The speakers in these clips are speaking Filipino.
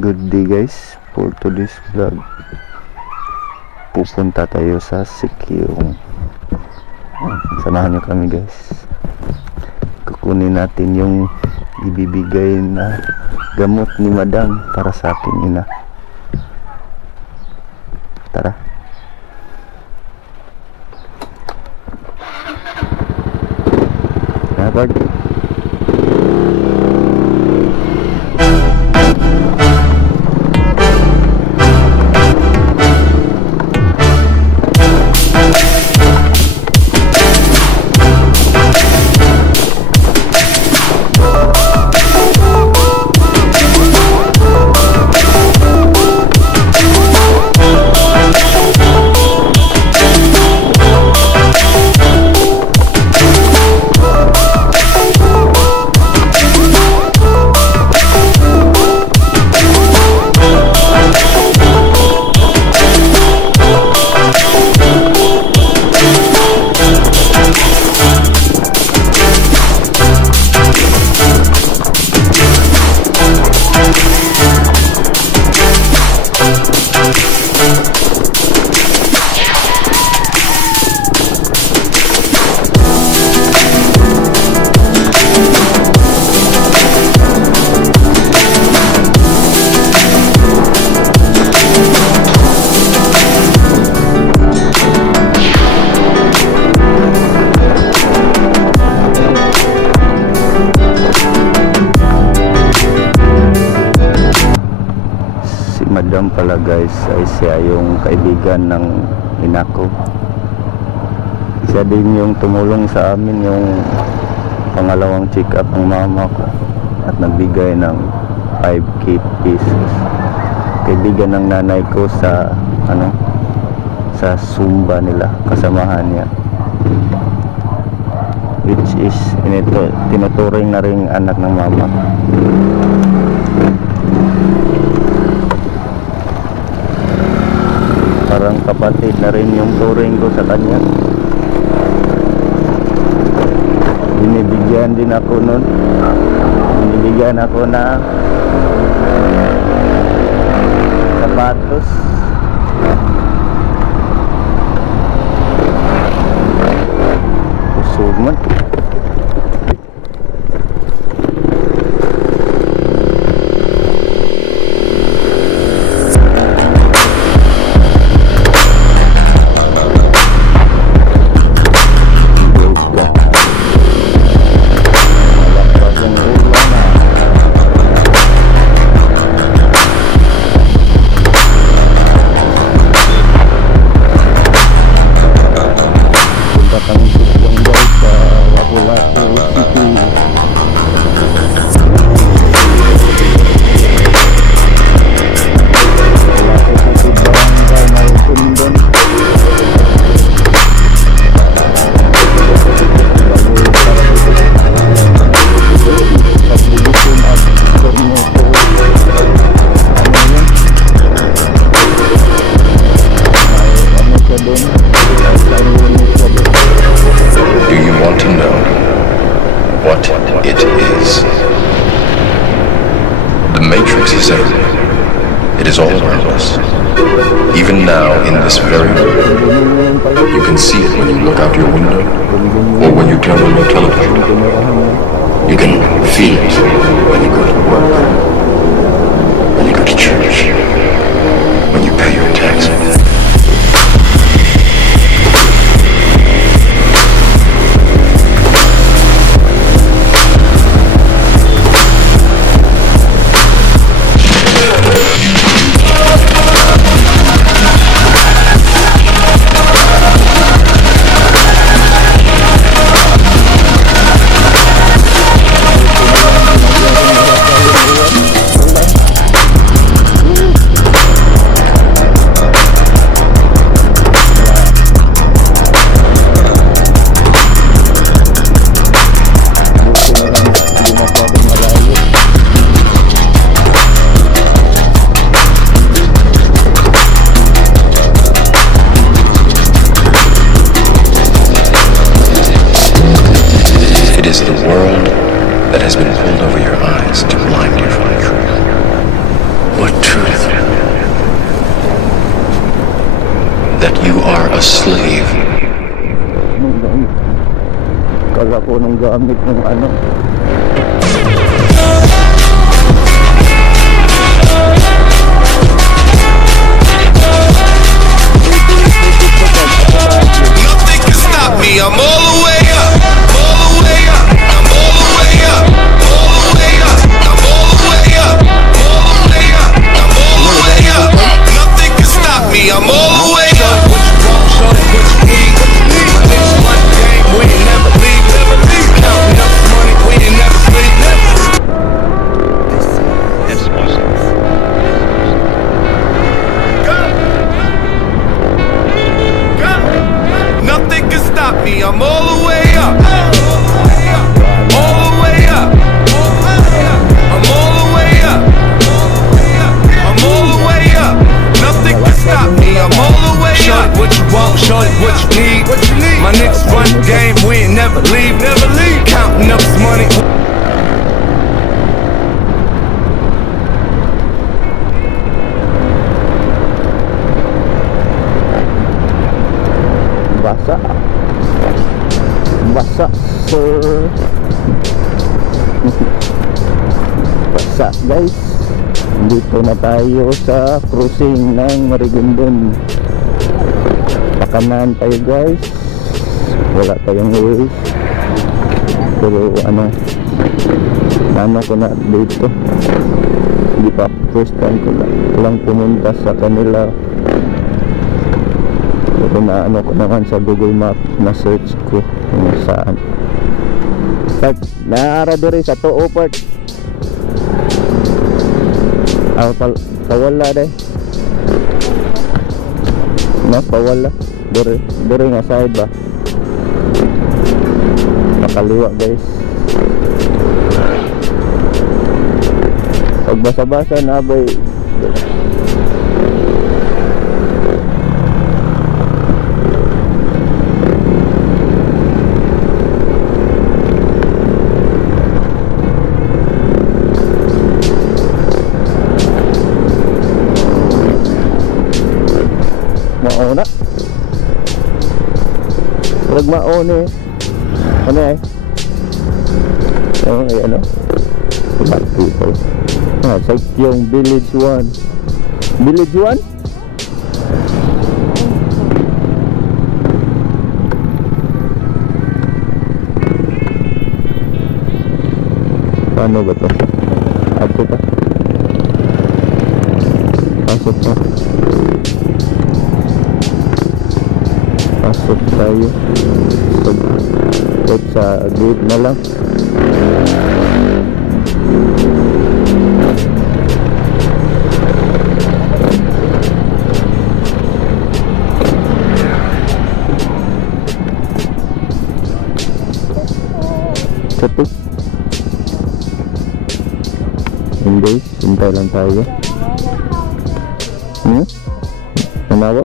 Good day guys, for today's vlog pupunta tayo sa Sikyong. Samahan nyo kami guys. Kukunin natin yung ibibigay na gamot ni madam para sa aking ina. Tara. Dapat madam pala guys ay siya yung kaibigan ng ina ko. Siya din yung tumulong sa amin yung pangalawang check up ng mama ko at nagbigay ng 5k pesos. Kaibigan ng nanay ko sa sa Sumba nila, kasamahan niya, which is tinuturing na rin anak ng mama. Parang kapatid na rin yung turing ko sa kanya. Binibigyan din ako nun. Binibigyan ako na sapatos. Usog man. It is all around us. Even now, in this very moment, you can see it when you look out your window or when you turn on your television. You can feel it when you go to work, when you go to church, when you pay your taxes. You are a slave. Kala ko nung gamit ng ano. Nothing can stop me. I'm all the way up. All the way up. I'm all the way up. All the way up. I'm all the way up. All the way up. I'm all the way up. Nothing can stop me. I'm all the way up. What you want, shorty, what you need. My next one game, we ain't never leave. Never leave. Counting up money, we ain't never sleep. That's awesome. Go. Go. Nothing can stop me. I'm all the way up. All the way up. I'm all the way up. I'm all the way up. Nothing can stop me. I'm all the way up. Shorty, what you want? Shorty, what you need? My next run game, we ain't never leave. Never leave. Counting up this money. Basa. Basa, sir. Basa, guys. Dito na tayo sa cruising ng Marigondon. Pakanan tayo, guys. Wala tayong way. Pero ano ko na dito. Hindi pa first time ko lang pumunta sa kanila. Pero na ko naman sa Google Map, na search ko kung saan. Start naara diri sa Toopart. Pawala deh. Na pawala diri nga side ba. Pakaliwa, guys. Pag basa-basa na bay. Mauna. Pag mauna ano eh? Oh, ayan o. Black people. Saikyong Village 1. Village 1? Paano ba ito? Ato pa. Pasok pa. Pasok tayo. Sa gate na lang. Satu. Hindi, hintay lang tayo. Manawa?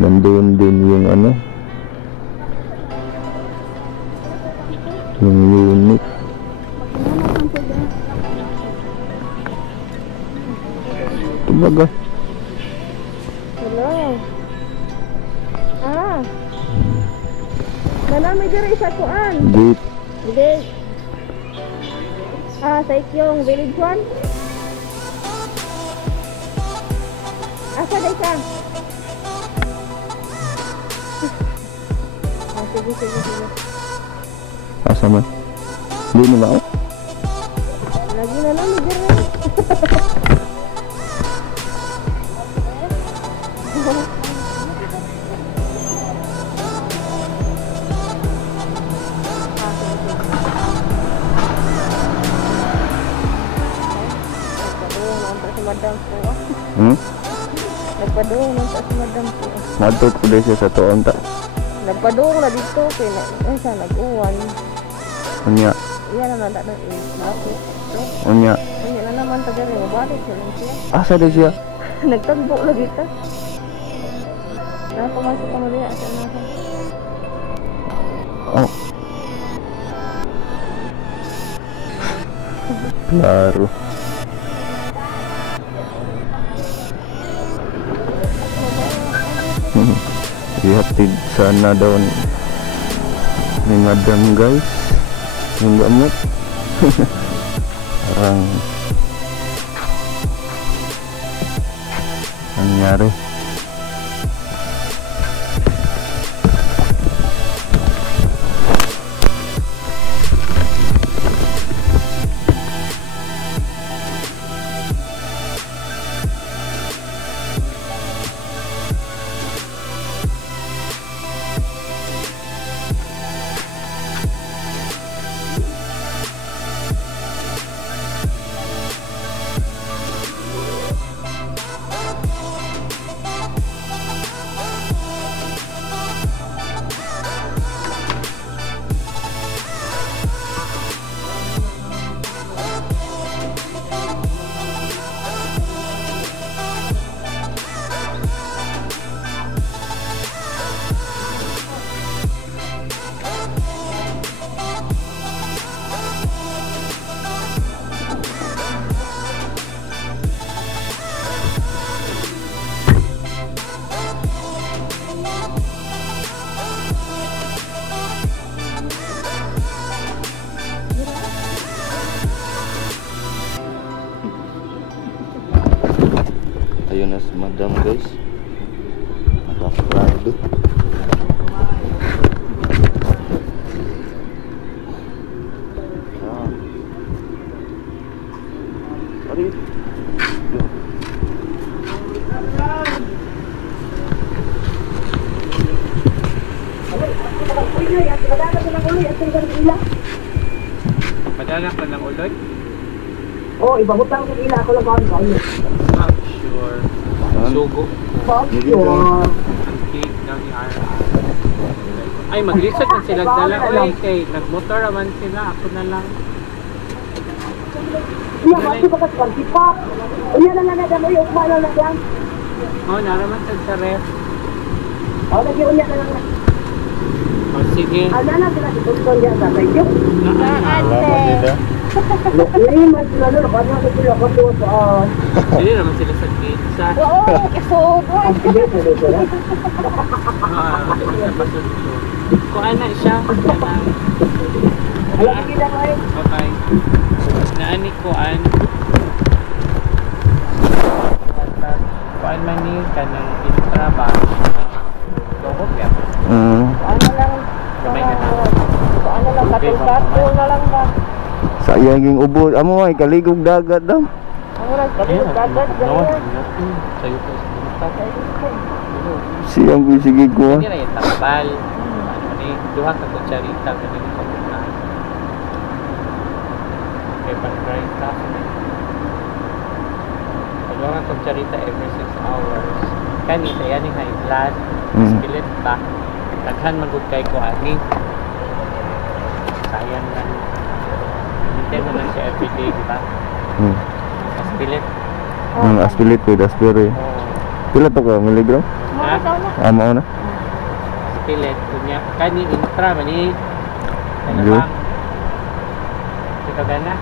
Nandun din yung ano, yung unit. Tumaga. Hello. Nanami diri sa kuan. Gate. Gate. Saikyong Village 1. Asa day ka? Sige. Asa man? Hindi mo ba? Lagi na lang, si madam po. Nagpadung lang sa si madam po. Matot ko dahil siya sa tuon ta. Nagpadung na dito kay ay sa nag-uwan. Unya, Iya na nanda ng bakit. unya. Unya na naman taga rin balik siya lang siya. Asa dahil siya? Nagtagbo lagi ta. Napamasok ka mali asa na ka. Oh. Klaro. Ihatid sana daw ni madam guys yung gamot. Parang nangyari. Ayun na si madam guys. Nakaprado. Padala ka ng uloy? Oh, ibabutang ko ila ako lang ba ang Ah, sure. Sugo. Sure. Ang cake daw ni Ara. Ay, maglisod man sila dala. Uy, kay nagmotor naman sila. Ako na lang. Iya, kasi baka sa Unya na nga damo yung ukma na lang. Oh, naraman sa ref. Oh, lagi unya na lang. Oh, sige. Ana na sila dito diyan sa kayo. Salamat dito. Ni mas lalo ba na sila ko to Hindi naman sila sa pizza. Oo, isod. ang sige to dito. Ah, sa pasunod. Kung ano siya, kanang Ala kita ay. okay. Naani ko an. Kuan man ni kanang intra ba? Loko kaya. Ano lang. Kamay na lang. Ano lang katul-katul na lang ba? Sayang yung ubo. Amo ay kaligog dagat daw. Ang lang katul-katul ganyan. Sayo ko sa Siyang sige ko. Hindi na yung takbal. Ano ni, duha ka kutsarita. Ganyan yung kapunta. Okay, pan-dry ka. Duha ka kutsarita every 6 hours. Kanita yan yung high blood. Spilit pa. Taghan magod kay ko ani. Sayang lang. Hindi mo lang siya everyday, di ba? Spilit. Aspilit with aspiri. Oo. Pila to ka miligram? Ha? Amo na. Spilit. Kunya. Kani intra, mani. Ano Yo. bang? Ito ka na?